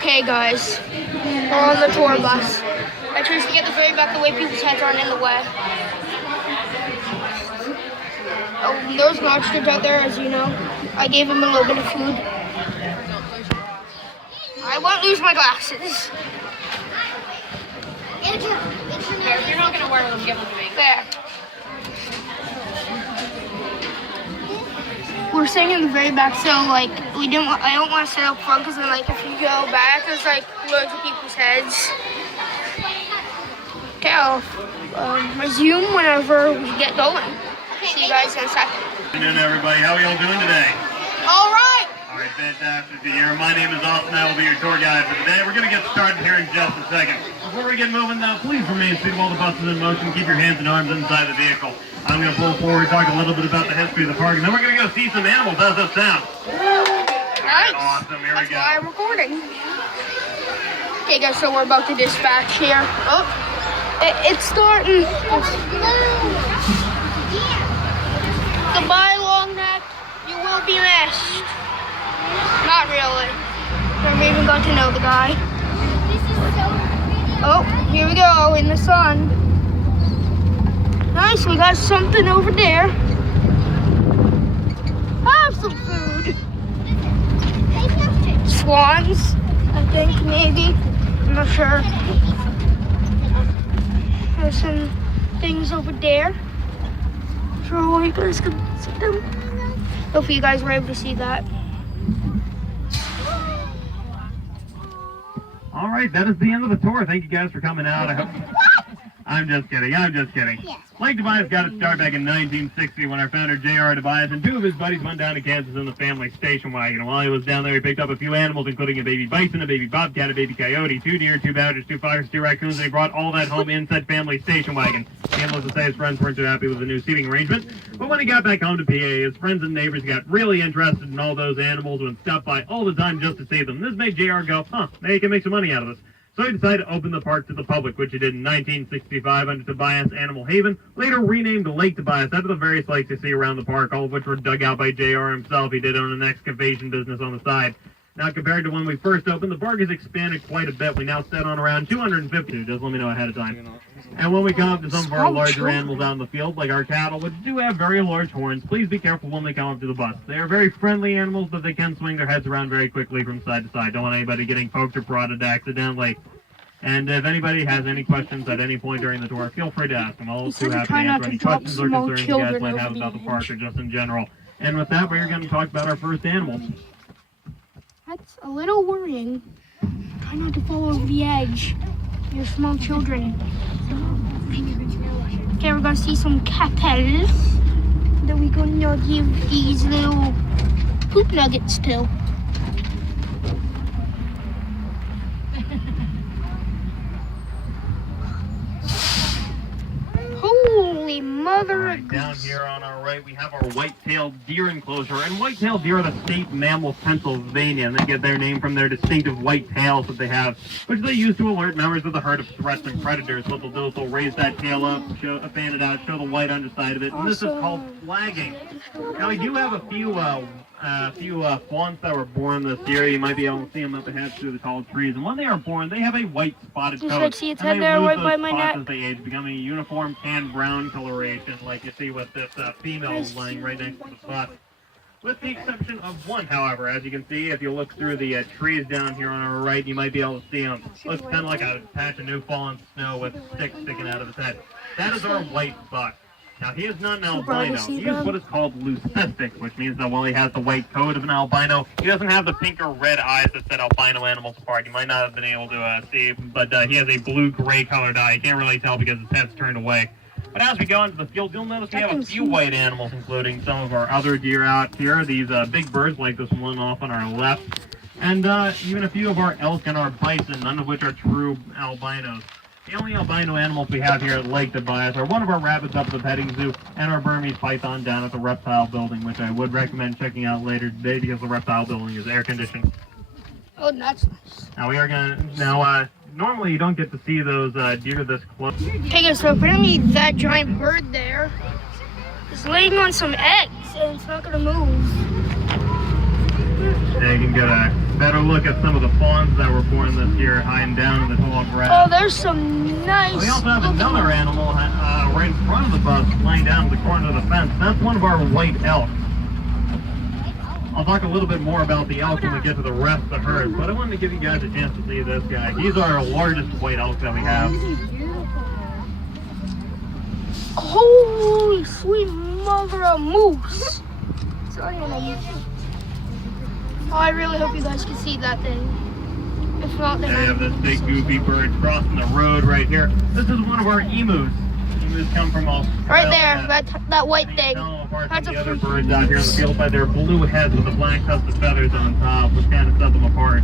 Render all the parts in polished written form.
Okay, guys, we're on the tour bus. I chose to get the very back the way people's heads aren't in the way. Oh, there's an ostrich out there, as you know. I gave him a little bit of food. I won't lose my glasses. If you're not gonna wear them, give them to me. There. We're sitting in the very back, so like I don't want to sit up front because then like if you go back, there's like loads of people's heads. Okay, I'll resume whenever we get going. See you guys in a second. Good afternoon, everybody. How are y'all doing today? All right. All right, fantastic to hear. My name is Austin. I will be your tour guide for today. We're going to get started here in just a second. Before we get moving, though, please remain seated while the bus is in motion. Keep your hands and arms inside the vehicle. I'm going to pull forward, talk a little bit about the history of the park, and then we're going to go see some animals. How's that sound? Nice. Awesome. Here we go. That's why I'm recording. Okay, guys, so we're about to dispatch here. Oh, it's starting. Goodbye, long neck. You will be missed. Not really. I'm even going to know the guy. Oh, here we go in the sun. Nice, we got something over there. Have some food. Swans, I think, maybe. I'm not sure. There's some things over there. Sure, you guys can see them. Hopefully you guys were able to see that. All right, that is the end of the tour. Thank you guys for coming out. I'm just kidding. Lake Tobias got its start back in 1960 when our founder, J.R. Tobias, and two of his buddies went down to Kansas in the family station wagon. While he was down there, he picked up a few animals, including a baby bison, a baby bobcat, a baby coyote, 2 deer, 2 badgers, 2 foxes, 2 raccoons, and he brought all that home in said family station wagon. Needless to say, his friends weren't too happy with the new seating arrangement. But when he got back home to PA, his friends and neighbors got really interested in all those animals and stopped by all the time just to see them. This made J.R. go, maybe he can make some money out of this. So he decided to open the park to the public, which he did in 1965 under Tobias Animal Haven, later renamed Lake Tobias after the various lakes you see around the park, all of which were dug out by J.R. himself. He did own an excavation business on the side. Now, compared to when we first opened, the park has expanded quite a bit. We now sit on around 250. Just let me know ahead of time. And when we come up to some of our larger animals out in the field, like our cattle, which do have very large horns, please be careful when they come up to the bus. They are very friendly animals, but they can swing their heads around very quickly from side to side. Don't want anybody getting poked or prodded accidentally. And if anybody has any questions at any point during the tour, feel free to ask them. I'll be happy to answer any questions or concerns you guys might have about the park or just in general. And with that, we're going to talk about our first animals. That's a little worrying. Try not to fall over the edge. You're small children. Okay, we're going to see some cattle that we're going to give these little poop nuggets to. Holy mother! Right, down here on our right, we have our white-tailed deer enclosure. And white-tailed deer are the state mammal of Pennsylvania, and they get their name from their distinctive white tails that they have, which they use to alert members of the herd of threats and predators. What they'll do is they'll raise that tail up, fan it out, show the white underside of it, and this is called flagging. Now, we do have a few fawns that were born this year. You might be able to see them up ahead through the tall trees. And when they are born, they have a white spotted coat. I see its head there right by my neck. As they age, becoming a uniform tan-brown coloration, like you see with this female lying right next to the spot. With the exception of one, however, as you can see, if you look through the trees down here on our right, you might be able to see him. Looks kind of like a patch of new fallen snow with sticks sticking out of his head. That is our white buck. Now, he is not an albino. He is what is called leucistic, which means that while he has the white coat of an albino, he doesn't have the pink or red eyes that set albino animals apart. You might not have been able to see, but he has a blue-gray colored eye. You can't really tell because his head's turned away. But as we go into the field, you'll notice we have a few white animals, including some of our other deer out here. These big birds like this one off on our left. And even a few of our elk and our bison, none of which are true albinos. The only albino animals we have here at Lake Tobias are one of our rabbits up at the petting zoo and our Burmese python down at the reptile building, which I would recommend checking out later today because the reptile building is air conditioned. Oh, that's nice. Now we are normally you don't get to see those deer this close. Okay, guys, so apparently that giant bird there is laying on some eggs and it's not going to move. And you can get a better look at some of the fawns that were born this year, hiding down in the tall Oh, grass. there's some nice. We also have another animal right in front of the bus, laying down in the corner of the fence. That's one of our white elk. I'll talk a little bit more about the elk when we get to the rest of the herd, but I wanted to give you guys a chance to see this guy. He's our largest white elk that we have. Holy sweet mother of moose. It's not even a moose. Oh, I really hope you guys can see that thing. If not, then They have this big goofy bird crossing the road right here. This is one of our emus. Emus come from Australia. right there, that white You thing. tell them apart That's from a the other freaking birds out here in the moose. field by their blue heads with the black tufted feathers on top, which kind of set them apart.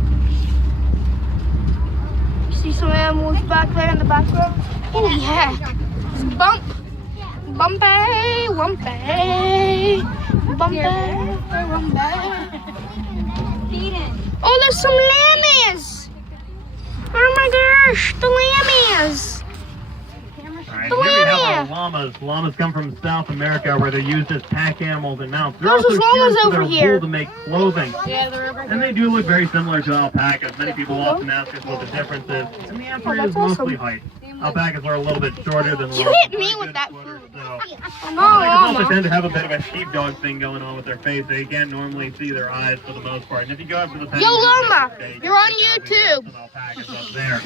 See some animals back there in the background? Oh yeah. It's Bump. Bumpy, Wumpy. Bumpy, Wumpy. Oh, there's some lammies. Oh my gosh, the lammies. Alright, The here we have llama. our llamas. Llamas come from South America where they're used as pack animals and mounts. They're There's also those llamas sheared to over their here. wool to make clothing. Yeah, they're over And they do look very similar to alpacas. Many people often ask us what the difference is. And the answer Oh, is that's awesome. mostly height. Alpacas are a little bit shorter than You llamas. hit me They're with good that footers, food. so. I'm Alpacas also llama. tend to have a bit of a sheepdog thing going on with their face. They can't normally see their eyes for the most part. And if you go up to the petting zoo llama, today, you you're can on check out YouTube. some alpacas up there.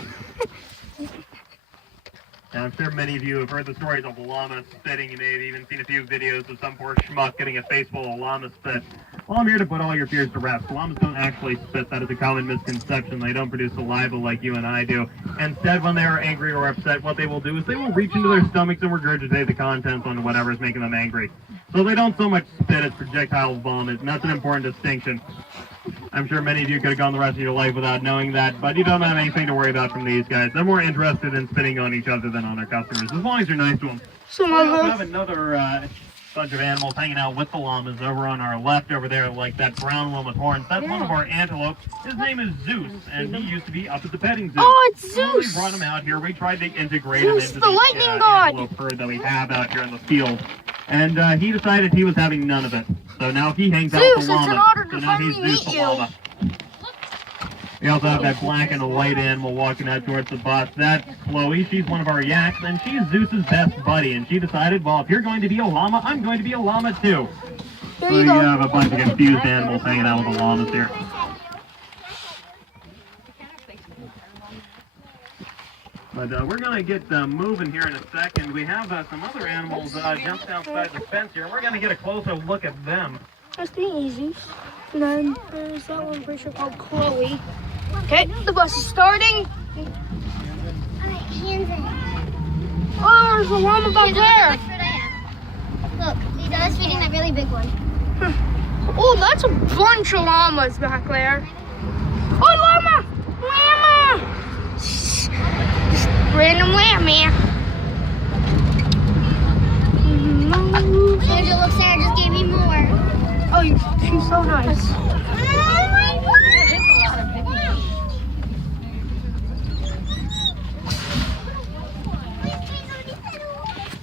Now, I'm sure many of you have heard the stories of llamas spitting. You may have even seen a few videos of some poor schmuck getting a face full of llama spit. Well, I'm here to put all your fears to rest. Llamas don't actually spit. That is a common misconception. They don't produce saliva like you and I do. Instead, when they are angry or upset, what they will do is they will reach into their stomachs and regurgitate the contents onto whatever is making them angry. So they don't so much spit as projectile vomit, and that's an important distinction. I'm sure many of you could have gone the rest of your life without knowing that, but you don't have anything to worry about from these guys. They're more interested in spitting on each other than on their customers, as long as you're nice to them. Some We also have other. another bunch of animals hanging out with the llamas over on our left over there, like that brown one with horns. That's one of our antelopes. His name is Zeus, and he used to be up at the petting zoo. Oh, it's When we Zeus. brought him out here, we tried to integrate Zeus, him into the lightning god. antelope herd that we have out here in the field. And he decided he was having none of it. So now he hangs out Zeus, with the it's llama. an honor to So now finally he's Zeus meet the you. llama. We also have that black and a white animal walking out towards the bus. That's Chloe. She's one of our yaks, and she's Zeus's best buddy. And she decided, well, if you're going to be a llama, I'm going to be a llama too. There So you you go. have a bunch of confused animals hanging out with the llamas here. But we're going to get moving here in a second. We have some other animals jumped outside the fence here. We're going to get a closer look at them. That's the easy. And then there's that one pretty sure called Chloe. Okay, the bus is starting. Oh, there's a llama back there. Look, Lisa's feeding that really big one. Oh, that's a bunch of llamas back there. Oh, llama! Llama! Just random llama. Angel, look, Sarah just gave me more. Oh, she's so nice.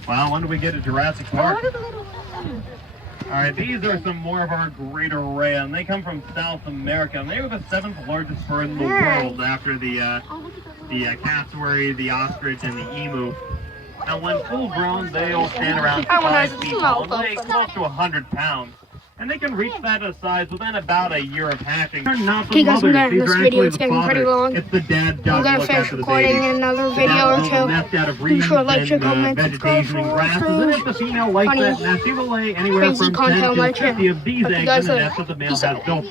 Wow, when do we get to Jurassic Park? Alright, these are some more of our greater array, and they come from South America, and they were the 7th largest bird in the world after the cassowary, the ostrich, and the emu. Now, when full grown, they'll stand around I wanna 5 feet tall and weigh close to 100 pounds. And they can reach that size within about a year of hatching. They're not the Okay, guys, I'm mothers. gonna end These this are video. actually It's the getting pretty fathers. long. It's the dad's job I'm to gonna look finish after the recording baby. another The video dad or builds a two. nest out of Be reeds sure to like, and, share, comment, subscribe vegetation and for grasses. more And if the female likes funny, that nest, she will lay anywhere crazy from content 10 on my to 50 channel. of these Hope you eggs guys in the like it. nest that the male Peace has out. built.